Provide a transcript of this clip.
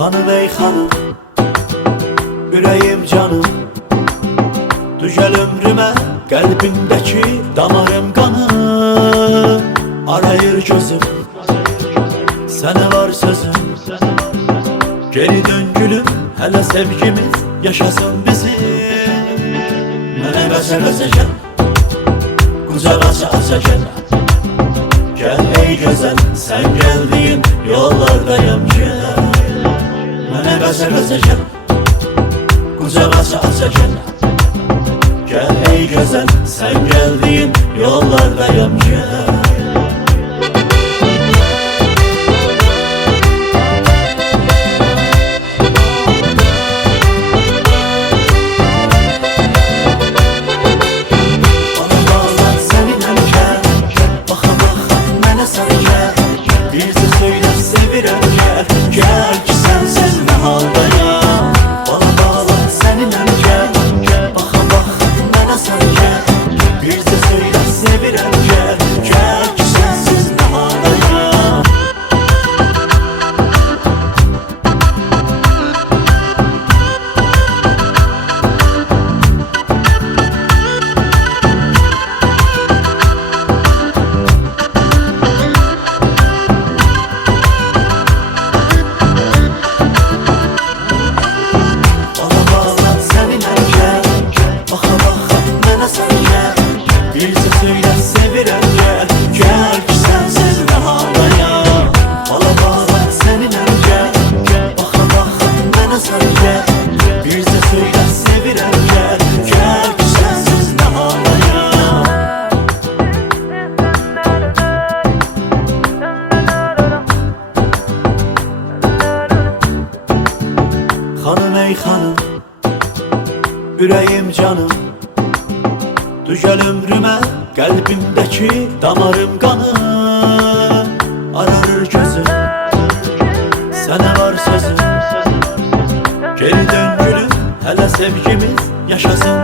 Hanım ey hanım, ürəyim canım, düzəl ömrümə, qəlbimdəki damarım qanım. Arayır gözüm, sənə var sözüm, geri dön gülüm, hələ sevgimiz yaşasın bizim. Mənə qəzəl özəcəm, qucaq aça gəl. Gəl ey gözəl, sən gəldiyin yollardayım gəl. Mənə qəzəl özəcəm, qucaq aça gəl. Gəl ey gözəl, sən gəldiyin yollardayım gəl. Gel ki sensiz ne haldayım. Bana bağlan seninle gel. Baxa mənə sən gel. Bir de söyle sevirəm gel. Gel ki sensiz ne haldayım. Sevirəm gel, gel ki sensiz ne haldayım. Bala bağlan seninle gel. Baxa mənə sən gel. Bir de söyle sevirəm gel. Gel ki sensiz ne haldayım. Hanım ey hanım, ürəyim canım, düzəl ömrümə, qəlbimdəki damarım qanım. Ararır gözüm, sənə var sözüm, geri dön gülüm, hələ sevgimiz yaşasın